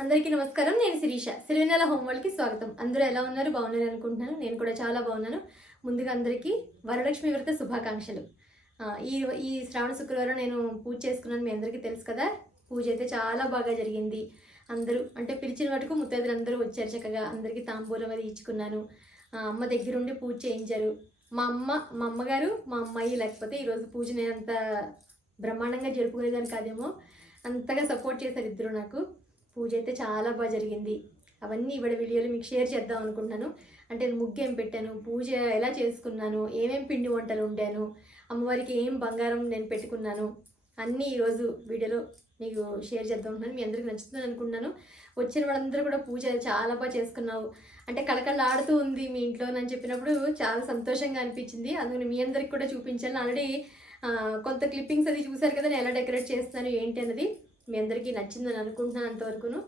అందరికీ నమస్కారం. నేను శిరీష. సిరివెన్నెల హోమ్ వరల్డ్‌కి స్వాగతం. అందరూ ఎలా ఉన్నారు? బాగున్నారు అనుకుంటున్నాను. నేను కూడా చాలా బాగున్నాను. ముందుగా అందరికీ వరలక్ష్మి వ్రత శుభాకాంక్షలు. ఈ ఈ శ్రావణ శుక్రవారం నేను పూజ చేసుకున్నాను. మీ అందరికీ తెలుసు కదా! పూజ అయితే చాలా బాగా జరిగింది. అందరూ అంటే పిలిచిన మటుకు ముత్తైదులందరూ వచ్చారు చక్కగా. అందరికీ తాంబూలం అది ఇచ్చుకున్నాను. అమ్మ దగ్గరుండి పూజ చేయించారు. మా అమ్మగారు, మా అమ్మాయి లేకపోతే ఈరోజు పూజ నేనంత బ్రహ్మాండంగా జరుపుకునేదాన్ని కాదేమో. అంతగా సపోర్ట్ చేశారు ఇద్దరు నాకు. పూజ అయితే చాలా బాగా జరిగింది. అవన్నీ ఇవాళ వీడియోలో మీకు షేర్ చేద్దాం అనుకుంటున్నాను. అంటే ముగ్గు ఏం పెట్టాను, పూజ ఎలా చేసుకున్నాను, ఏమేం పిండి వంటలు వండాను, అమ్మవారికి ఏం బంగారం నేను పెట్టుకున్నాను, అన్నీ ఈరోజు వీడియోలో మీకు షేర్ చేద్దాం అనుకుంటున్నాను. మీ అందరికి నచ్చుతుందని అనుకుంటున్నాను. వచ్చిన వాళ్ళందరూ కూడా పూజ చాలా బాగా చేసుకున్నావు, అంటే కళకళ ఆడుతూ ఉంది మీ ఇంట్లో అని చెప్పినప్పుడు చాలా సంతోషంగా అనిపించింది. అందుకని మీ అందరికి కూడా చూపించాను. ఆల్రెడీ కొంత క్లిప్పింగ్స్ అది చూశారు కదా, నేను ఎలా డెకరేట్ చేస్తాను ఏంటి అన్నది. మీ అందరికీ నచ్చిందని అనుకుంటున్నాను. అంతవరకును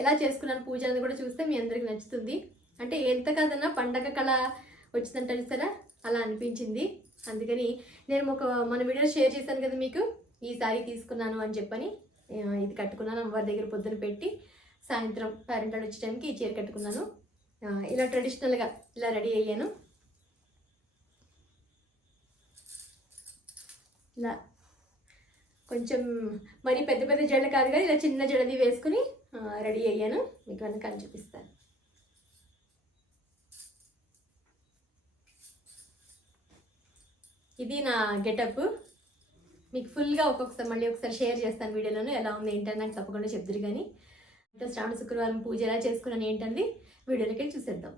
ఎలా చేసుకున్నాను పూజ అనేది కూడా చూస్తే మీ అందరికీ నచ్చుతుంది. అంటే ఎంత కాదన్నా పండగ కళ వచ్చిందంటే సరే అలా అనిపించింది. అందుకని నేను మన వీడియో షేర్ చేశాను కదా మీకు, ఈ సారీ తీసుకున్నాను అని చెప్పని ఇది కట్టుకున్నాను. అమ్మవారి దగ్గర పొద్దున పెట్టి సాయంత్రం పేరెంట్ వచ్చే టైంకి ఈ చీర కట్టుకున్నాను. ఇలా ట్రెడిషనల్గా ఇలా రెడీ అయ్యాను. ఇలా కొంచెం మరి పెద్ద పెద్ద జడలు కాదు కదా, ఇలా చిన్న జడది వేసుకుని రెడీ అయ్యాను. మీకు వెనక చూపిస్తాను. ఇది నా గెటప్. మీకు ఫుల్గా మళ్ళీ ఒకసారి షేర్ చేస్తాను వీడియోలోనే ఎలా ఉంది ఏంటని నాకు తప్పకుండా చెప్తురు. కానీ అంటే శ్రావణ శుక్రవారం పూజ ఎలా చేసుకున్నాను ఏంటంది వీడియోలోకి చూసేద్దాం.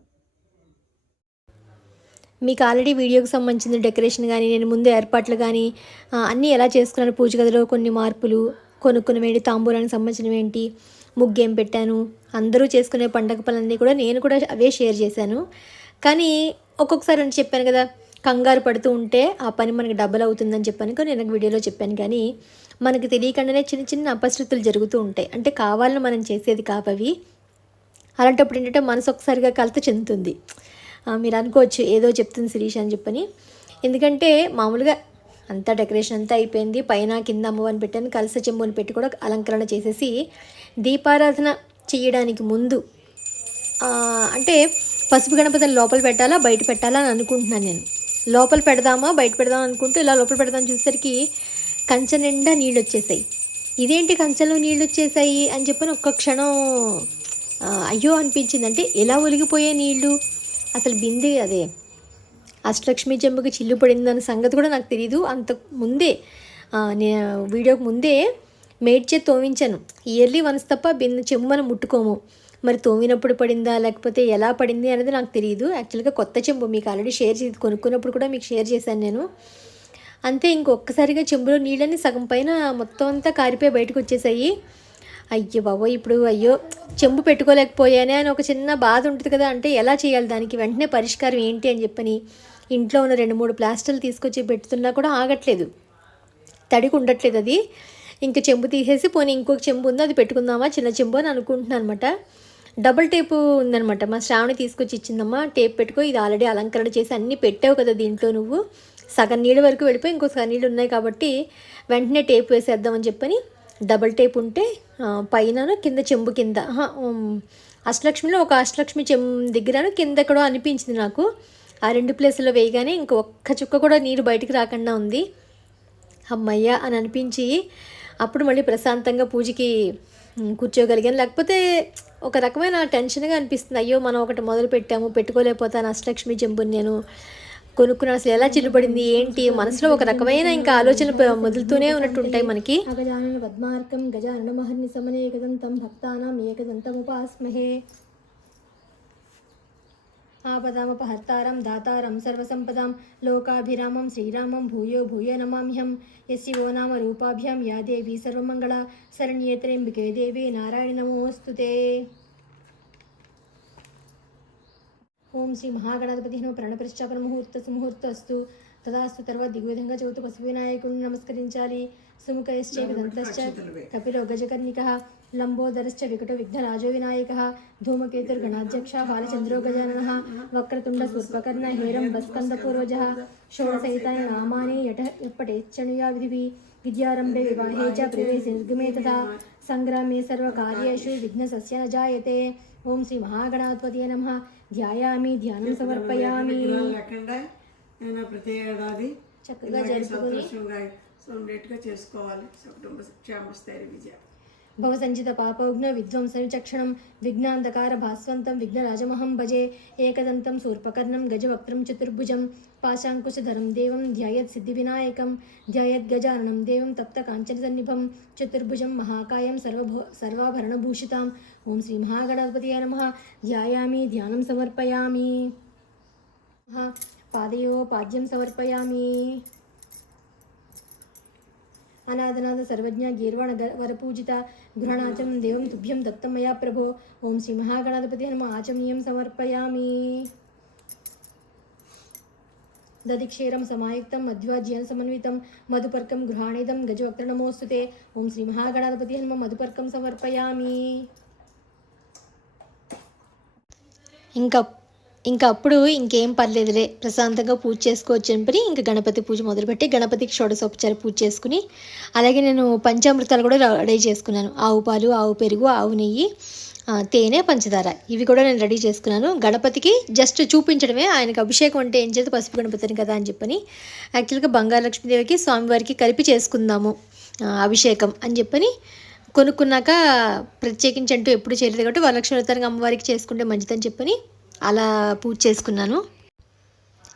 మీకు ఆల్రెడీ వీడియోకి సంబంధించిన డెకరేషన్ కానీ నేను ముందు ఏర్పాట్లు కానీ అన్నీ ఎలా చేసుకున్నాను, పూజ గదిలో కొన్ని మార్పులు, కొనుక్కున్నవేంటి, తాంబూలానికి సంబంధించినవి ఏంటి, ముగ్గేం పెట్టాను, అందరూ చేసుకునే పండగ పనులన్నీ కూడా నేను కూడా అవే షేర్ చేశాను. కానీ ఒక్కొక్కసారి అని చెప్పాను కదా, కంగారు పడుతూ ఉంటే ఆ పని మనకి డబల్ అవుతుందని చెప్పాను నేను వీడియోలో చెప్పాను. కానీ మనకి తెలియకుండానే చిన్న చిన్న అపశృతులు జరుగుతూ ఉంటాయి. అంటే కావాలని మనం చేసేది కావవి. అలాంటప్పుడు ఏంటంటే మనసు ఒకసారిగా కలత చెందుతుంది. మీరు అనుకోవచ్చు ఏదో చెప్తుంది శిరీష అని చెప్పని. ఎందుకంటే మామూలుగా అంతా డెకరేషన్ అంతా అయిపోయింది. పైన కింద అమ్మవారిని పెట్టాను. కలస చెంబుని పెట్టి కూడా అలంకరణ చేసేసి దీపారాధన చేయడానికి ముందు అంటే పసుపు గణపతిని లోపల పెట్టాలా బయట పెట్టాలా అని అనుకుంటున్నాను నేను. లోపల పెడదామా బయట పెడదామా అనుకుంటూ ఇలా లోపల పెడదామని చూసేసరికి కంచె నిండా నీళ్ళు వచ్చేసాయి. ఇదేంటి కంచెలో నీళ్ళు వచ్చేసాయి అని చెప్పని ఒక్క క్షణం అయ్యో అనిపించింది. అంటే ఎలా ఒలిగిపోయే నీళ్ళు, అసలు బిందె అదే అష్టలక్ష్మి చెంబుకి చిల్లు పడిందన్న సంగతి కూడా నాకు తెలియదు. అంతకు ముందే నేను వీడియోకి ముందే మేడ్ చేసి తోమించాను. ఇయర్లీ వన్స్ తప్ప బిందె చెంబు మనం ముట్టుకోము. మరి తోమినప్పుడు పడిందా లేకపోతే ఎలా పడింది అనేది నాకు తెలియదు. యాక్చువల్గా కొత్త చెంబు మీకు ఆల్రెడీ షేర్ చేసి కొనుక్కున్నప్పుడు కూడా మీకు షేర్ చేశాను నేను. అంతే ఇంకొక్కసారిగా చెంబులో నీళ్ళని సగం పైన మొత్తం అంతా కారిపోయి బయటకు వచ్చేసాయి. అయ్యో బాబోయ్, ఇప్పుడు అయ్యో చెంబు పెట్టుకోలేకపోయానే అని ఒక చిన్న బాధ ఉంటుంది కదా. అంటే ఎలా చేయాలి, దానికి వెంటనే పరిష్కారం ఏంటి అని చెప్పని ఇంట్లో ఉన్న 2-3 ప్లాస్టర్లు తీసుకొచ్చి పెడుతున్నా కూడా ఆగట్లేదు, తడికి ఉండట్లేదు అది. ఇంక చెంబు తీసేసి పోనీ ఇంకొక చెంబు ఉంది అది పెట్టుకుందామా చిన్న చెంబు అని అనుకుంటున్నాను అనమాట. డబుల్ టేపు ఉందనమాట, మా శ్రావణి తీసుకొచ్చి ఇచ్చిందమ్మా. టేప్ పెట్టుకో, ఇది ఆల్రెడీ అలంకరణ చేసి అన్నీ పెట్టావు కదా దీంట్లో, నువ్వు సగం నీళ్ళ వరకు వెళ్ళిపోయి ఇంకో సగం నీళ్ళు ఉన్నాయి కాబట్టి వెంటనే టేప్ వేసేద్దామని చెప్పని డబల్ టేప్ ఉంటే పైన కింద చెంబు కింద అష్టలక్ష్మిలో ఒక అష్టలక్ష్మి దగ్గర కింద ఎక్కడో అనిపించింది నాకు. ఆ 2 ప్లేసుల్లో వేయగానే ఇంక ఒక్క చుక్క కూడా నీరు బయటికి రాకుండా ఉంది. అమ్మయ్య అని అనిపించి అప్పుడు మళ్ళీ ప్రశాంతంగా పూజకి కూర్చోగలిగాను. లేకపోతే ఒక రకమైన టెన్షన్గా అనిపిస్తుంది. అయ్యో మనం ఒకటి మొదలు పెట్టాము, పెట్టుకోలేకపోతాను అష్టలక్ష్మి చెంబుని నేను కొనుక్కున్నాను, అసలు ఎలా చిల్లుపడింది ఏంటి, మనసులో ఒక రకమైన ఇంకా ఆలోచనలు మొదలుతూనే ఉన్నట్టుంటాయి మనకి. అగజానన పద్మార్కం గజానన మహర్ని సమనేకదంతం భక్తానాం ఏకదంతముపాస్మహే ఆపదామపహర్తారం దాతారం సర్వసంపదాం లోకాభిరామం శ్రీరామం భూయో భూయో నమామ్యహం. యస్యో నామ రూపాభ్యాం యా దేవి సర్వమంగళ శరణ్యే త్ర్యంబకే దేవి నారాయణ నమోస్తుతే. ఓం శ్రీ మహాగణాధిపతి నమః. ప్రణపరిశ్చాపన ముహూర్త సుముహూర్తస్తు తదాస్తు. తర్వాత దిగ్విధంగా చవితి పసుపు వినాయకుడిని నమస్కరించాలి. సుముఖైశ్చైకదంతశ్చ కపిలో గజకర్ణికః లంబోదరశ్చ వికటో విఘ్నరాజో వినాయకः ధూమకేతుర్గణాధ్యక్షः బాలచంద్రో గజాననः వక్రతుండ స్ఫుర్పకర్ణ హేరంబస్కందపూర్వజः షోడశైతాని నామాని యట పఠేచ్చనుయా విధిభిः विद्यारम्भे विवाहे च प्रवेशे निर्गमे तथा संग्रामे सर्वकार्येषु विघ्नस्य न जायते। ओम श्री महागणाधिपतये नमः। ध्यायामि, ध्यानं समर्पयामि। ప్రతి ఏడాది చక్కగా జరుపుకొని సంతోషంగా చేసుకోవాలి. క్షేమస్థైర్య విజయ भवसञ्चित पापौघ्न विध्वंसन विचक्षणं विघ्नान्धकार भास्वन्तं विघ्नराजमहं भजे। एकदन्तं शूर्पकर्णं गजवक्त्रं चतुर्भुजं पाशाङ्कुशधरं देवं ध्यायत् सिद्धिविनायकं ध्यायत् गजाननं देवं तप्तकाञ्चनसन्निभं चतुर्भुजं महाकायं सर्वाभरणभूषिताम्। ओम श्री महागणाधिपतये नमः। ध्यायामि, ध्यानं समर्पयामि। पादयो पाद्यं समर्पयामि। अनादनाद सर्वज्ञ गीर्वाण वरपूजिता गृहणाचं देवं तुभ्यं दत्तं मया प्रभो। ओम श्री महागणाधिपतये नमः। आचमनीयं समर्पयामि। दधिक्षीरं समायुक्तं मध्वाज्येन समन्वितं मधुपर्कं गृहाणेदं गजवक्त्र नमोस्तुते। ओम श्री महागणाधिपतये नमः। मधुपर्कं समर्पयामि। ఇంకా అప్పుడు ఇంకేం పర్లేదులే, ప్రశాంతంగా పూజ చేసుకోవచ్చు అని ఇంకా గణపతి పూజ మొదలుపెట్టి గణపతికి షోడశోపచార పూజ చేసుకుని, అలాగే నేను పంచామృతాలు కూడా రెడీ చేసుకున్నాను. ఆవు పాలు, ఆవు పెరుగు, ఆవు నెయ్యి, తేనె, పంచదార ఇవి కూడా నేను రెడీ చేసుకున్నాను. గణపతికి జస్ట్ చూపించడమే, ఆయనకు అభిషేకం అంటే ఏం చేత పసుపు గణపతిని కదా అని చెప్పని యాక్చువల్గా బంగారు లక్ష్మీదేవికి స్వామివారికి కలిపి చేసుకుందాము అభిషేకం అని చెప్పని కొనుక్కున్నాక, ప్రత్యేకించి అంటూ ఎప్పుడు చేయలేదు కాబట్టి వరలక్ష్మి వ్రతానికి అమ్మవారికి చేసుకుంటే మంచిదని చెప్పని అలా పూజ చేసుకున్నాను.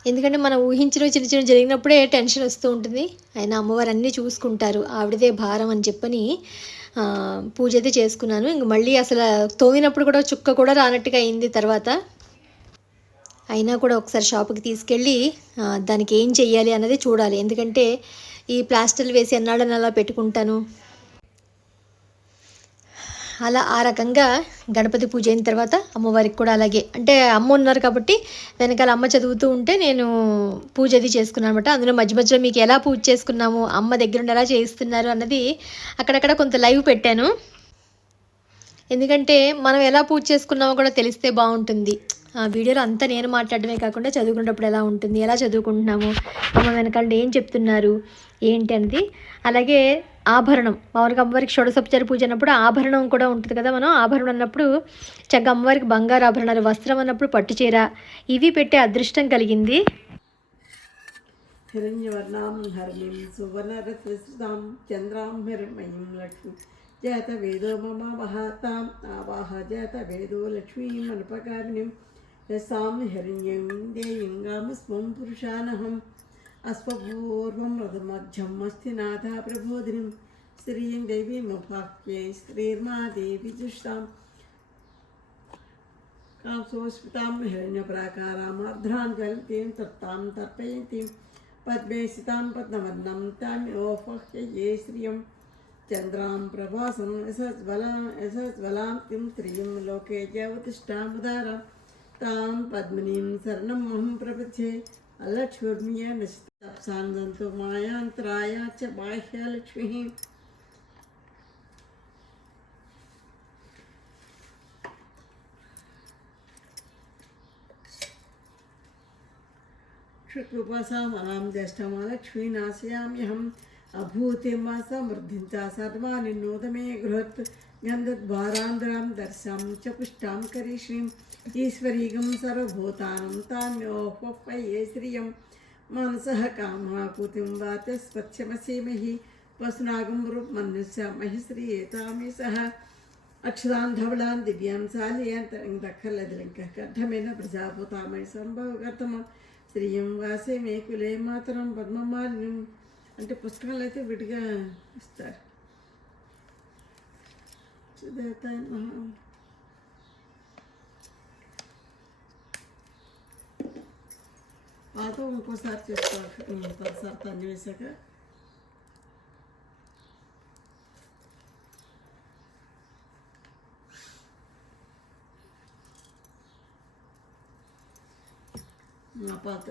ఎందుకంటే మనం ఊహించిన చిన్న చిన్న జరిగినప్పుడే టెన్షన్ వస్తూ ఉంటుంది. ఆయన అమ్మవారు అన్నీ చూసుకుంటారు, ఆవిడదే భారం అని చెప్పని పూజ అయితే చేసుకున్నాను. ఇంక మళ్ళీ అసలు తోమినప్పుడు కూడా చుక్క కూడా రానట్టుగా అయింది. తర్వాత అయినా కూడా ఒకసారి షాప్కి తీసుకెళ్ళి దానికి ఏం చెయ్యాలి అన్నది చూడాలి. ఎందుకంటే ఈ ప్లాస్టర్లు వేసి ఎన్నాళ్ళని అలా పెట్టుకుంటాను. అలా ఆ రకంగా గణపతి పూజ అయిన తర్వాత అమ్మవారికి కూడా అలాగే, అంటే అమ్మ ఉన్నారు కాబట్టి వెనకాల అమ్మ చదువుతూ ఉంటే నేను పూజ అది చేసుకున్నాను అనమాట. అందులో మధ్య మధ్యలో మీకు ఎలా పూజ చేసుకున్నాము, అమ్మ దగ్గర ఉండి ఎలా చేస్తున్నారు అన్నది అక్కడక్కడ కొంత లైవ్ పెట్టాను. ఎందుకంటే మనం ఎలా పూజ చేసుకున్నామో కూడా తెలిస్తే బాగుంటుంది. ఆ వీడియోలో అంతా నేను మాట్లాడడమే కాకుండా చదువుకునేటప్పుడు ఎలా ఉంటుంది, ఎలా చదువుకుంటున్నాము, అమ్మ వెనకాల ఏం చెప్తున్నారు ఏంటి అనేది. అలాగే ఆభరణం, మామూలుగా అమ్మవారికి షోడశోపచార పూజ అన్నప్పుడు ఆభరణం కూడా ఉంటుంది కదా. మనం ఆభరణం అన్నప్పుడు చక్కగా అమ్మవారికి బంగారు ఆభరణాలు, వస్త్రం అన్నప్పుడు పట్టుచీర, ఇవి పెట్టే అదృష్టం కలిగింది. హిరణ్యవర్ణాం హరిణీం సువర్ణరత్నసుతాం చంద్రాం హిరణ్మయీం లక్ష్మీ జాత వేదో మమ వహతాం ఆవాహ జాత వేదో లక్ష్మీం అనుపకారిణీం యసాం హిరణ్యం దేయంగామి స్వం పురుషానహం అస్వపూర్వం రథమధ్యం అస్తి నాథా ప్రబోధినిం శ్రీం దేవీముపాఖ్యే శ్రీర్మా దేవి దుష్టాం కాంసోస్మితాం హిరణ్యప్రాకారామార్ధ్రాం జ్వలితీం తత్తాం తర్పయంతీం పద్మే స్థితాం పద్మవర్ణం తామ్యోపహ్యయే శ్రియం చంద్రాం ప్రభాసం యశజ్వలాం తిం శ్రియం లోకే జ్యోతిష్టాముదారాం తాం పద్మినీం శరణమహం ప్రపద్యే అలక్ష్మీర్మ్యేన తప్సాందంతో మాయాంతరాయ చ బాహ్యలక్ష్మి. శుక్లోపాసామనాం జ్యేష్ఠమాలక్ష్మీ నాశయామ్యహం అభూతిమా సమృద్ధిం చ సర్వాణి నోదమే గృహత్ గంధద్వారాంధ్రాం దర్శాం చ పుష్టాం కరీశ్రీం ఈశ్వరీగం సర్వభూతానం తామ్యోపహ్యయే శ్రియం మనసః కామాకూతిం వాతస్పత్యమసీమహి వసునాగం రూపమన్యస్యామహి శ్రీయేతామి సహ అక్షరాన్ ధవళాన్ దివ్యాం శాలియాన్ దక్కలదిలింక కఠమైన ప్రజాభూతామై సంభవగతమం శ్రీయం వాసే మే కులే మాతరం పద్మమాలిన్యం. అంటే పుస్తకాలు అయితే విడిగా ఇస్తారు. పాత ఇంకోసారి చేసుకోవాలి. పదిసారి తన్ని వేసాక పాత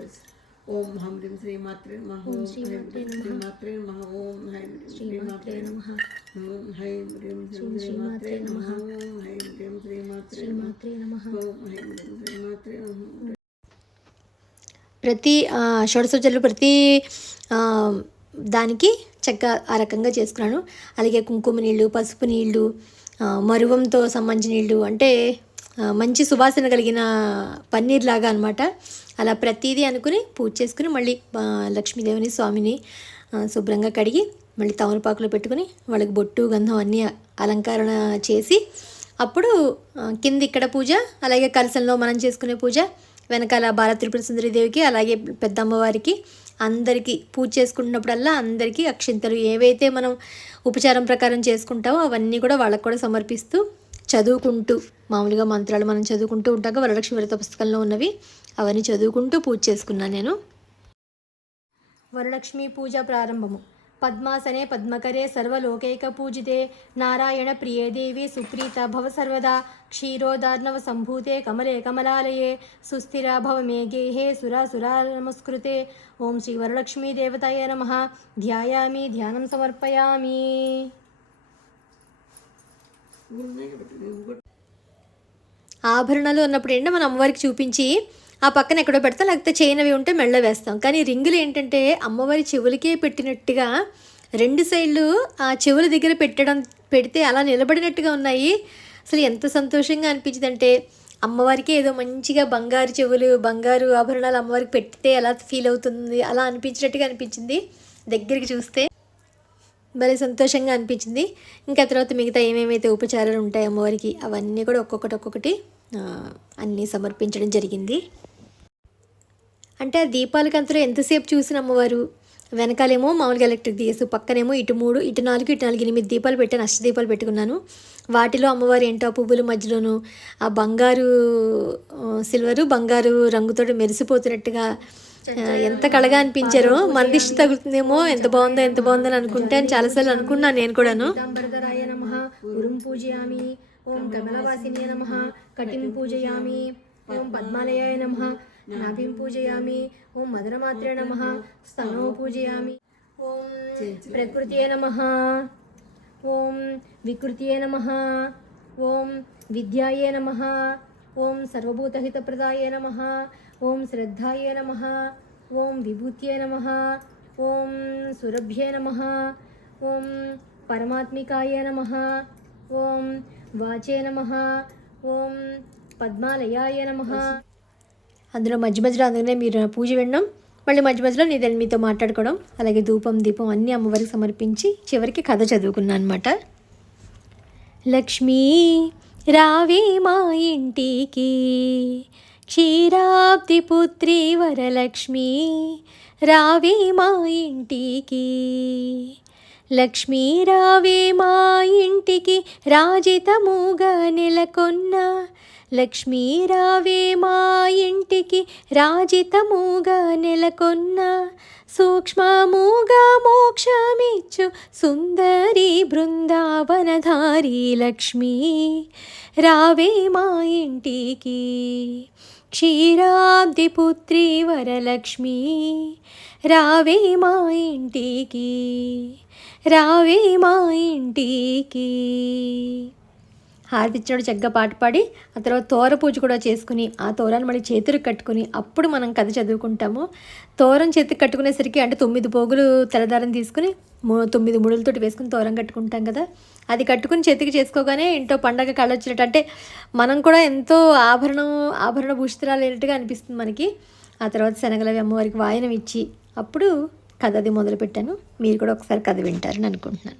ఓం హం హ్రీం శ్రీమాత్రే నమః. ఓం శ్రీమాత్రే నమః. ఓం హైం శ్రీమాత్రే నమః. ఓం హైం హ్రీం శ్రీమాత్రే నమః. ఓం హైం హ్రీం శ్రీమాత్రే నమః. ఓం హైం హ్రీం శ్రీమాత్రే నమః. ప్రతి షోడశోపచారాలు ప్రతి దానికి చక్కగా ఆ రకంగా చేసుకున్నాను. అలాగే కుంకుమ నీళ్ళు, పసుపు నీళ్ళు, మరువంతో సంబంధించిన నీళ్ళు, అంటే మంచి సువాసన కలిగిన పన్నీర్ లాగా అనమాట. అలా ప్రతిదీ అనుకుని పూజ చేసుకుని మళ్ళీ లక్ష్మీదేవిని స్వామిని శుభ్రంగా కడిగి మళ్ళీ తమలపాకులో పెట్టుకుని వాళ్ళకి బొట్టు గంధం అన్నీ అలంకరణ చేసి అప్పుడు కింద ఇక్కడ పూజ, అలాగే కలశంలో మనం చేసుకునే పూజ, వెనకాల బాల త్రిపుర సుందరి దేవికి అలాగే పెద్ద అమ్మవారికి అందరికీ పూజ చేసుకుంటున్నప్పుడల్లా అందరికీ అక్షింతలు ఏవైతే మనం ఉపచారం ప్రకారం చేసుకుంటామో అవన్నీ కూడా వాళ్ళకు కూడా సమర్పిస్తూ చదువుకుంటూ, మామూలుగా మంత్రాలు మనం చదువుకుంటూ ఉంటాక వరలక్ష్మి వ్రత పుస్తకంలో ఉన్నవి అవన్నీ చదువుకుంటూ పూజ చేసుకున్నాను నేను. వరలక్ష్మి పూజ ప్రారంభము. పద్మాసనే పద్మకరే సర్వలోకైక పూజితే నారాయణ ప్రియే దేవి సుప్రీత భవ సర్వదా క్షీరోదార్ణవ సంభూతే కమలే కమలాలయే సుస్థిర భవ మే గేహే సురాసురా నమస్కృతే. ఓం శ్రీ వరలక్ష్మీ దేవతాయ నమః. ధ్యాయామి, ధ్యానం సమర్పయామి. ఆభరణాలు అన్నప్పుడు ఏంటంటే మనం అమ్మవారికి చూపించి ఆ పక్కన ఎక్కడో పెడతాం, లేకపోతే చైన్ అవి ఉంటే మెళ్ళ వేస్తాం. కానీ రింగులు ఏంటంటే అమ్మవారి చెవులకే పెట్టినట్టుగా రెండు సైడ్లు ఆ చెవుల దగ్గర పెడితే అలా నిలబడినట్టుగా ఉన్నాయి. అసలు ఎంత సంతోషంగా అనిపించింది అంటే అమ్మవారికి ఏదో మంచిగా బంగారు చెవులు, బంగారు ఆభరణాలు అమ్మవారికి పెడితే ఎలా ఫీల్ అవుతుంది అలా అనిపించినట్టుగా అనిపించింది. దగ్గరికి చూస్తే భలే సంతోషంగా అనిపించింది. ఇంకా తర్వాత మిగతా ఏమేమైతే ఉపచారాలు ఉంటాయి అమ్మవారికి అవన్నీ కూడా ఒక్కొక్కటి అన్నీ సమర్పించడం జరిగింది. అంటే ఆ దీపాలకి అంతలో ఎంతసేపు చూసిన అమ్మవారు వెనకాలేమో మామూలుగా ఎలక్ట్రిక్ దీపం, పక్కనేమో ఇటు 3, ఇటు 4, ఇటు 4 8 దీపాలు పెట్టాను. అష్టదీపాలు పెట్టుకున్నాను. వాటిలో అమ్మవారు ఏంటో పువ్వుల మధ్యలోనూ ఆ బంగారు సిల్వరు బంగారు రంగుతో మెరిసిపోతున్నట్టుగా ఎంత కళగా అనిపించారో. మన దిష్టి తగులుతుందేమో, ఎంత బాగుందో అని అనుకుంటే అని చాలాసార్లు అనుకున్నాను నేను కూడాను. నమః గురుం పూజయామి. ఓం కమలవాసినే నమః కటిం పూజయామి. ఓం పద్మాలయాయ నమః నాభిం పూజయామి. ఓం మదనమాత్రే నమః స్తనో పూజయామి. ఓం ప్రకృత్యే నమః. ఓం వికృత్యే నమః. ఓం విద్యాయే నమః. ఓం సర్వభూతహితప్రదాయ నమః. ఓం శ్రద్ధాయే నమః. ఓం విభూత్యే నమః. ఓం సురభ్యే నమః. ఓం పరమాత్మికాయ నమః. ఓం వాచే నమః. ఓం పద్మాలయాయ నమః. అందులో మధ్యలో అందుకనే మీరు పూజ వినడం, మళ్ళీ మధ్యలో నేను మీతో మాట్లాడుకోవడం, అలాగే ధూపం దీపం అన్నీ అమ్మవారికి సమర్పించి చివరికి కథ చదువుకున్నాను అనమాట. లక్ష్మీ రావే మా ఇంటికి, క్షీరాబ్ది పుత్రి వరలక్ష్మి రావే మా ఇంటికి. లక్ష్మీ రావే మా ఇంటికి రాజితముగా నెలకొన్న, లక్ష్మీ రావే మా ఇంటికి రాజితముగా నెలకొన్న, సూక్ష్మముగా మోక్షమిచ్చు సుందరి బృందావనధారి లక్ష్మీ రావే మా ఇంటికి. క్షీరాబ్ది పుత్రి వరలక్ష్మి రావే మా ఇంటికి, రావే మా ఇంటికి. హారతిచ్చినప్పుడు చక్కగా పాట పాడి ఆ తర్వాత తోర పూజ కూడా చేసుకుని ఆ తోరాన్ని మళ్ళీ చేతులకు కట్టుకుని అప్పుడు మనం కథ చదువుకుంటాము. తోరం చేతికి కట్టుకునేసరికి అంటే 9 పోగులు తెల్లదారం తీసుకుని 9 ముడులతోటి వేసుకుని తోరం కట్టుకుంటాం కదా, అది కట్టుకుని చేతికి చేసుకోగానే ఏంటో పండగ కళ్ళొచ్చినట్టు, అంటే మనం కూడా ఎంతో ఆభరణ భూషితురాలు అయినట్టుగా అనిపిస్తుంది మనకి. ఆ తర్వాత శనగలవి అమ్మవారికి వాయనం ఇచ్చి అప్పుడు కథ అది మొదలుపెట్టాను. మీరు కూడా ఒకసారి కథ వింటారని అనుకుంటున్నాను.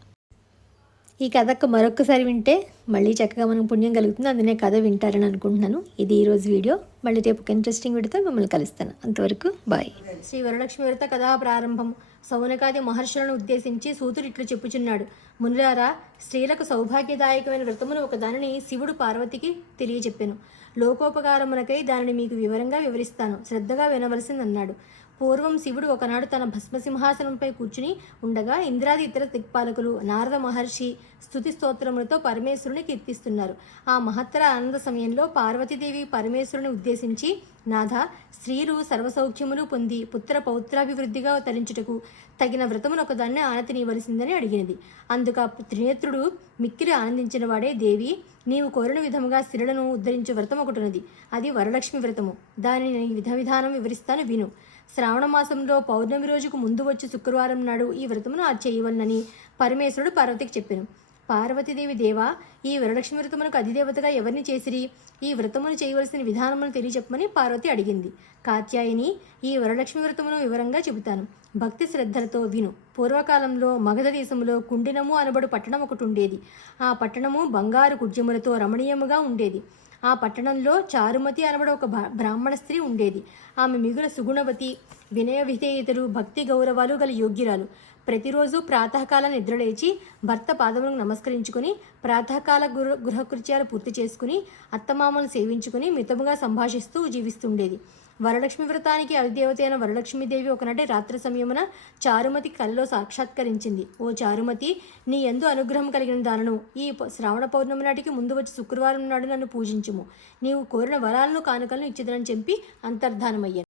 ఈ కథకు మరొకసారి వింటే మళ్ళీ చక్కగా మనకు పుణ్యం కలుగుతుంది. అందునే కథ వింటారని అనుకుంటున్నాను. ఇది ఈరోజు వీడియో. మళ్ళీ రేపు ఒక ఇంట్రెస్టింగ్ వీడియోతో మిమ్మల్ని కలుస్తాను. అంతవరకు బాయ్. శ్రీ వరలక్ష్మి వ్రత కథా ప్రారంభం. సౌనకాది మహర్షులను ఉద్దేశించి సూతుడు ఇట్లు చెప్పుచున్నాడు. మునులారా, స్త్రీలకు సౌభాగ్యదాయకమైన వ్రతమును ఒక దానిని శివుడు పార్వతికి తెలియజెప్పాను. లోకోపకారమునకై దానిని మీకు వివరంగా వివరిస్తాను, శ్రద్ధగా వినవలసిందన్నాడు. పూర్వం శివుడు ఒకనాడు తన భస్మసింహాసనంపై కూర్చుని ఉండగా ఇంద్రాది ఇతర దిక్పాలకులు నారద మహర్షి స్తుతి స్తోత్రములతో పరమేశ్వరుని కీర్తిస్తున్నారు. ఆ మహత్తర ఆనంద సమయంలో పార్వతీదేవి పరమేశ్వరుని ఉద్దేశించి, నాథ, స్త్రీలు సర్వసౌఖ్యములు పొంది పుత్ర పౌత్రాభివృద్ధిగా తరించుటకు తగిన వ్రతమును ఒకదాన్ని ఆనతినివలసిందని అడిగినది. అందుకు ఆ త్రినేత్రుడు మిక్కిలి ఆనందించిన వాడే, దేవి, నీవు కోరిన విధముగా స్త్రీలను ఉద్ధరించే వ్రతం ఒకటున్నది. అది వరలక్ష్మి వ్రతము. దానిని విధానం వివరిస్తాను, విను. శ్రావణ మాసంలో పౌర్ణమి రోజుకు ముందు వచ్చి శుక్రవారం నాడు ఈ వ్రతమును చేయవలనని పరమేశ్వరుడు పార్వతికి చెప్పాను. పార్వతీదేవి దేవా, ఈ వరలక్ష్మి వ్రతమునకు అధిదేవతగా ఎవరిని చేసిరి? ఈ వ్రతమును చేయవలసిన విధానమును తెలియచెప్పమని పార్వతి అడిగింది. కాత్యాయని, ఈ వరలక్ష్మి వ్రతమును వివరంగా చెబుతాను. భక్తి శ్రద్ధలతో విను. పూర్వకాలంలో మగధ దేశంలో కుండినము అనబడు పట్టణం ఒకటి ఉండేది. ఆ పట్టణము బంగారు కుడ్యములతో రమణీయముగా ఉండేది. ఆ పట్టణంలో చారుమతి అనబడి ఒక బ్రాహ్మణ స్త్రీ ఉండేది. ఆమె మిగుల సుగుణవతి, వినయ విధేయతలు, భక్తి గౌరవాలు గల యోగ్యురాలు. ప్రతిరోజు ప్రాతకాల నిద్రలేచి భర్త పాదములకు నమస్కరించుకుని ప్రాతకాల గృహకృత్యాలు పూర్తి చేసుకుని అత్తమామను సేవించుకుని మితముగా సంభాషిస్తూ జీవిస్తుండేది. వరలక్ష్మి వ్రతానికి అధిదేవత అయిన వరలక్ష్మీదేవి ఒకనాటి రాత్రి సమయమున చారుమతి కలలో సాక్షాత్కరించింది. ఓ చారుమతి, నీ యందు అనుగ్రహం కలిగిన దానను, ఈ శ్రావణ పౌర్ణమి నాటికి ముందు వచ్చి శుక్రవారం నాడు నన్ను పూజించుము. నీవు కోరిన వరాలను కానుకలను ఇచ్చిదనని చెప్పి అంతర్ధానమయ్యాను.